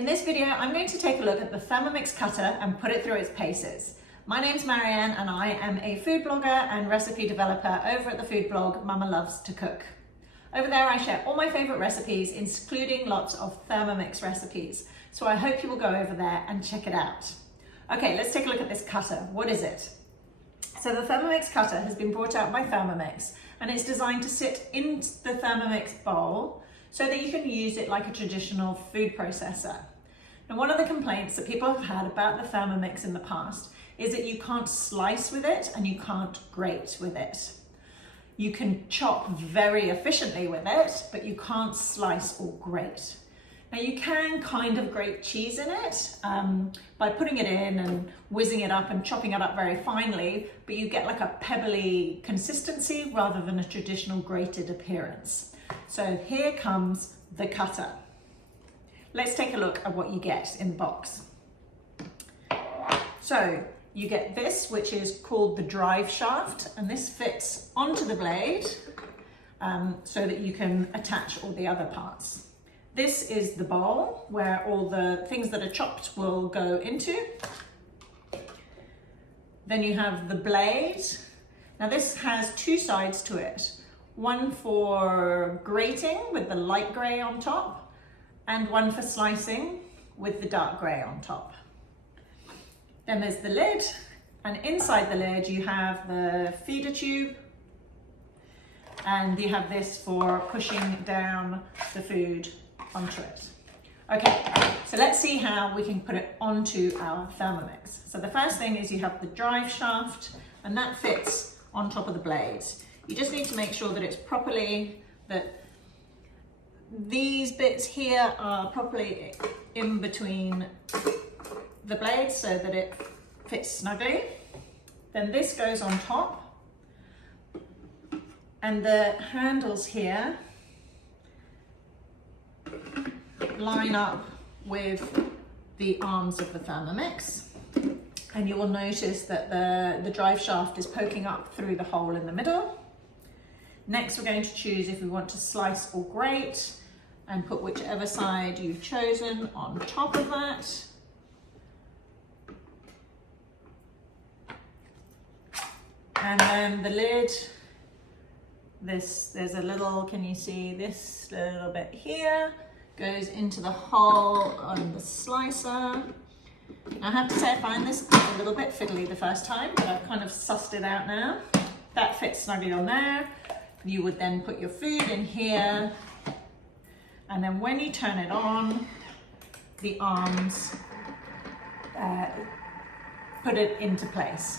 In this video, I'm going to take a look at the Thermomix Cutter and put it through its paces. My name's Marianne and I am a food blogger and recipe developer over at the food blog Mama Loves to Cook. Over there I share all my favourite recipes, including lots of Thermomix recipes. So I hope you will go over there and check it out. Okay, let's take a look at this cutter. What is it? So the Thermomix Cutter has been brought out by Thermomix and it's designed to sit in the Thermomix bowl so that you can use it like a traditional food processor. Now, one of the complaints that people have had about the Thermomix in the past is that you can't slice with it and you can't grate with it. You can chop very efficiently with it, but you can't slice or grate. Now you can kind of grate cheese in it by putting it in and whizzing it up and chopping it up very finely, but you get like a pebbly consistency rather than a traditional grated appearance. So here comes the cutter. Let's take a look at what you get in the box. So you get this, which is called the drive shaft, and this fits onto the blade so that you can attach all the other parts. This is the bowl where all the things that are chopped will go into. Then you have the blade. Now this has two sides to it. One for grating with the light grey on top, and one for slicing with the dark grey on top. Then there's the lid, and inside the lid you have the feeder tube, and you have this for pushing down the food onto it. Okay, so let's see how we can put it onto our Thermomix. So the first thing is you have the drive shaft, and that fits on top of the blades. You just need to make sure that it's properly, that these bits here are properly in between the blades so that it fits snugly. Then this goes on top, and the handles here line up with the arms of the Thermomix, and you will notice that the drive shaft is poking up through the hole in the middle. Next, we're going to choose if we want to slice or grate and put whichever side you've chosen on top of that. And then the lid, there's a little, can you see this little bit here, goes into the hole on the slicer. I have to say I find this a little bit fiddly the first time, but I've kind of sussed it out now. That fits snugly on there. You would then put your food in here, and then when you turn it on, the arms put it into place.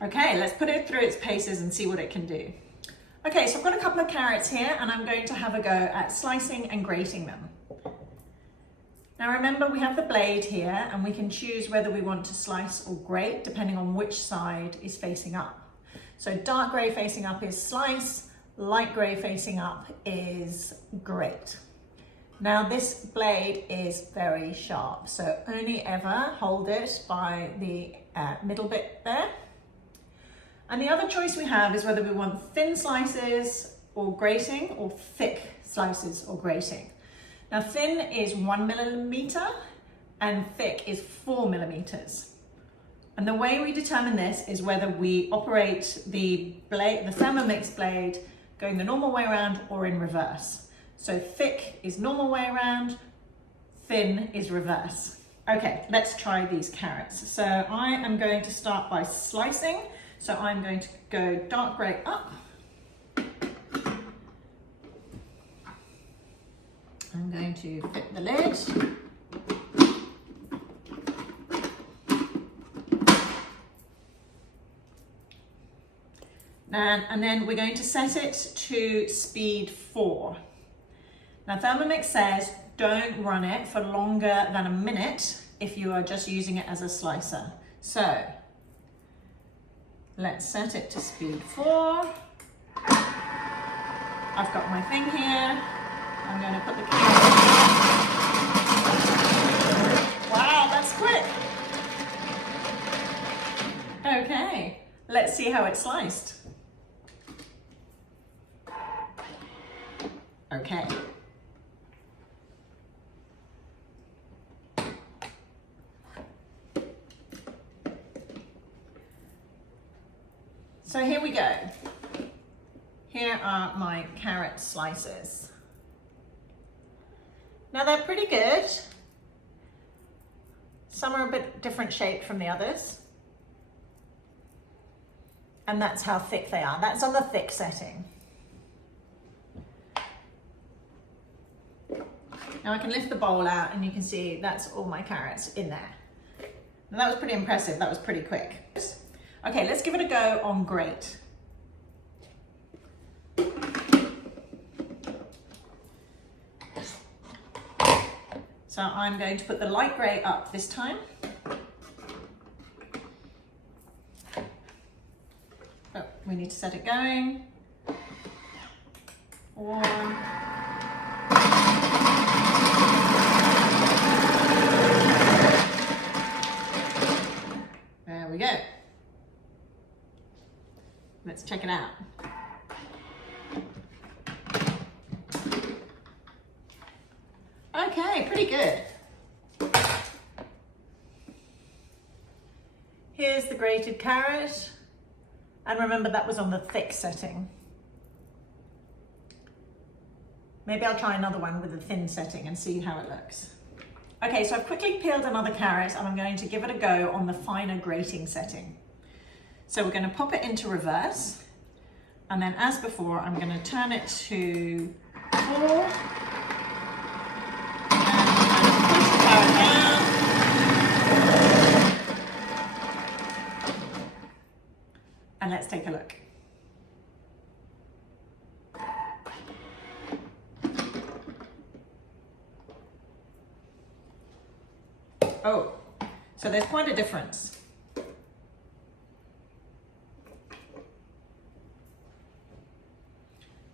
Okay, let's put it through its paces and see what it can do. Okay, so I've got a couple of carrots here and I'm going to have a go at slicing and grating them. Now remember, we have the blade here and we can choose whether we want to slice or grate depending on which side is facing up. So dark grey facing up is slice, light grey facing up is grate. Now this blade is very sharp, so only ever hold it by the middle bit there. And the other choice we have is whether we want thin slices or grating, or thick slices or grating. Now thin is 1 millimeter and thick is 4 millimeters. And the way we determine this is whether we operate the blade, the Thermomix blade, going the normal way around or in reverse. So thick is normal way around, thin is reverse. Okay, let's try these carrots. So I am going to start by slicing. So I'm going to go dark grey up. I'm going to fit the lid. And then we're going to set it to speed 4. Now Thermomix says don't run it for longer than a minute if you are just using it as a slicer. So let's set it to speed 4. I've got my thing here. I'm going to put the camera. Wow, that's quick. Okay, let's see how it's sliced. Okay. So here we go. Here are my carrot slices. Now they're pretty good. Some are a bit different shaped from the others. And that's how thick they are. That's on the thick setting. Now I can lift the bowl out and you can see that's all my carrots in there. Now that was pretty impressive, that was pretty quick. Okay, let's give it a go on grate. So I'm going to put the light grey up this time. Oh, we need to set it going. 1. There we go. Let's check it out. Okay, pretty good. Here's the grated carrot. And remember that was on the thick setting. Maybe I'll try another one with the thin setting and see how it looks. Okay, so I've quickly peeled another carrot and I'm going to give it a go on the finer grating setting. So we're going to pop it into reverse. And then as before, I'm going to turn it to 4. And let's take a look. Oh, so there's quite a difference.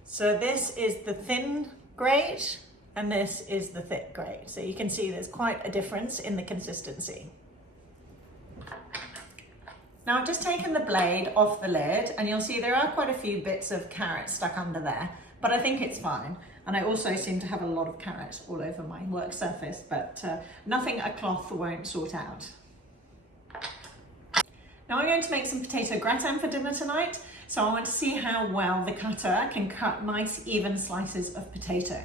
So this is the thin grate and this is the thick grate. So you can see there's quite a difference in the consistency. Now I've just taken the blade off the lid and you'll see there are quite a few bits of carrot stuck under there, but I think it's fine. And I also seem to have a lot of carrots all over my work surface, but nothing a cloth won't sort out. Now I'm going to make some potato gratin for dinner tonight, so I want to see how well the cutter can cut nice even slices of potato.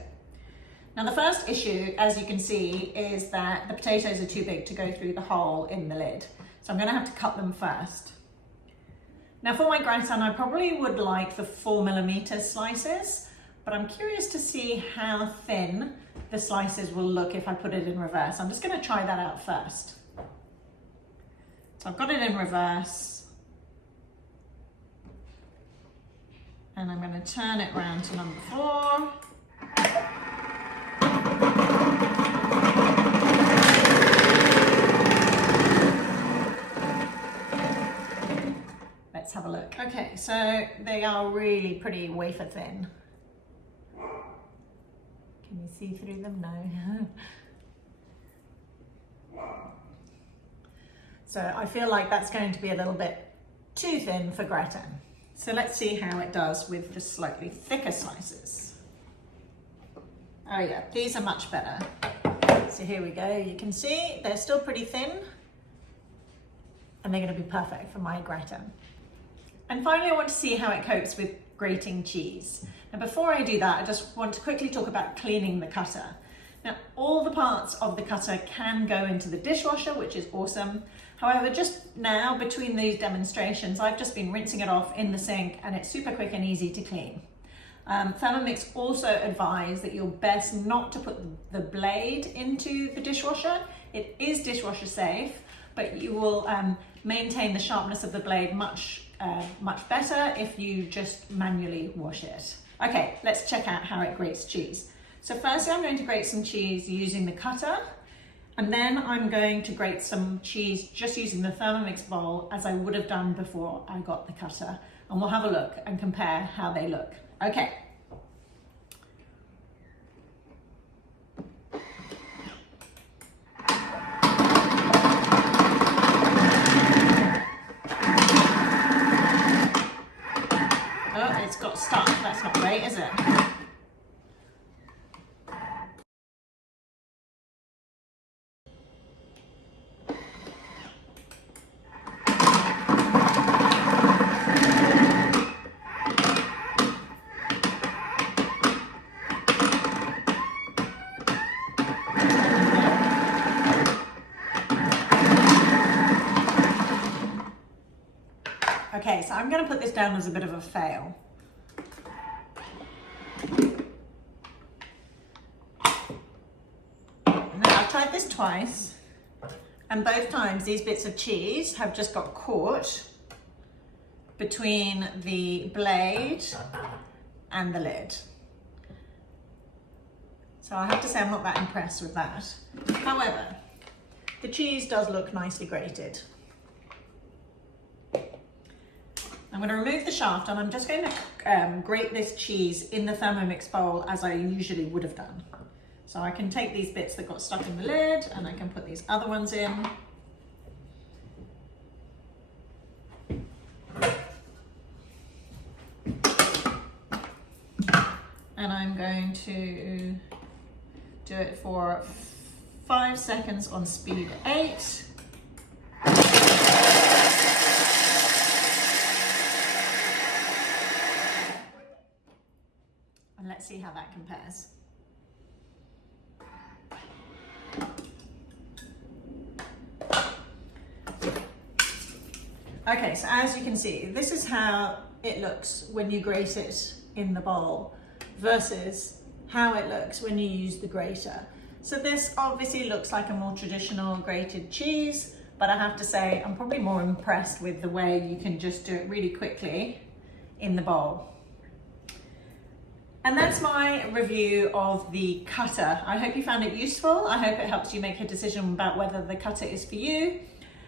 Now the first issue, as you can see, is that the potatoes are too big to go through the hole in the lid. So I'm going to have to cut them first. Now for my gratin, I probably would like the 4mm slices, but I'm curious to see how thin the slices will look if I put it in reverse. I'm just going to try that out first. So I've got it in reverse. And I'm going to turn it round to number 4. Let's have a look. Okay, so they are really pretty wafer thin. Can you see through them? No. So I feel like that's going to be a little bit too thin for gratin. So let's see how it does with the slightly thicker slices. Oh yeah, these are much better. So here we go. You can see they're still pretty thin and they're going to be perfect for my gratin. And finally, I want to see how it copes with grating cheese. Now, before I do that, I just want to quickly talk about cleaning the cutter. Now, all the parts of the cutter can go into the dishwasher, which is awesome. However, just now, between these demonstrations, I've just been rinsing it off in the sink and it's super quick and easy to clean. Thermomix also advise that you're best not to put the blade into the dishwasher. It is dishwasher safe, but you will maintain the sharpness of the blade much better if you just manually wash it. Okay, let's check out how it grates cheese. So firstly, I'm going to grate some cheese using the cutter, and then I'm going to grate some cheese just using the Thermomix bowl as I would have done before I got the cutter. And we'll have a look and compare how they look. Okay. Oh, it's got stuck. That's not great, is it? Okay, so I'm going to put this down as a bit of a fail. Now, I've tried this twice, and both times these bits of cheese have just got caught between the blade and the lid. So I have to say I'm not that impressed with that. However, the cheese does look nicely grated. I'm going to remove the shaft and I'm just going to grate this cheese in the Thermomix bowl as I usually would have done. So I can take these bits that got stuck in the lid and I can put these other ones in. And I'm going to do it for 5 seconds on speed 8. And let's see how that compares. Okay, so as you can see, this is how it looks when you grate it in the bowl versus how it looks when you use the grater. So this obviously looks like a more traditional grated cheese, but I have to say I'm probably more impressed with the way you can just do it really quickly in the bowl. And that's my review of the cutter. I hope you found it useful. I hope it helps you make a decision about whether the cutter is for you.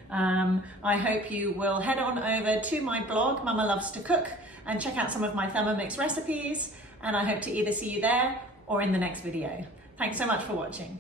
I hope you will head on over to my blog, Mama Loves to Cook, and check out some of my Thermomix recipes. And I hope to either see you there or in the next video. Thanks so much for watching.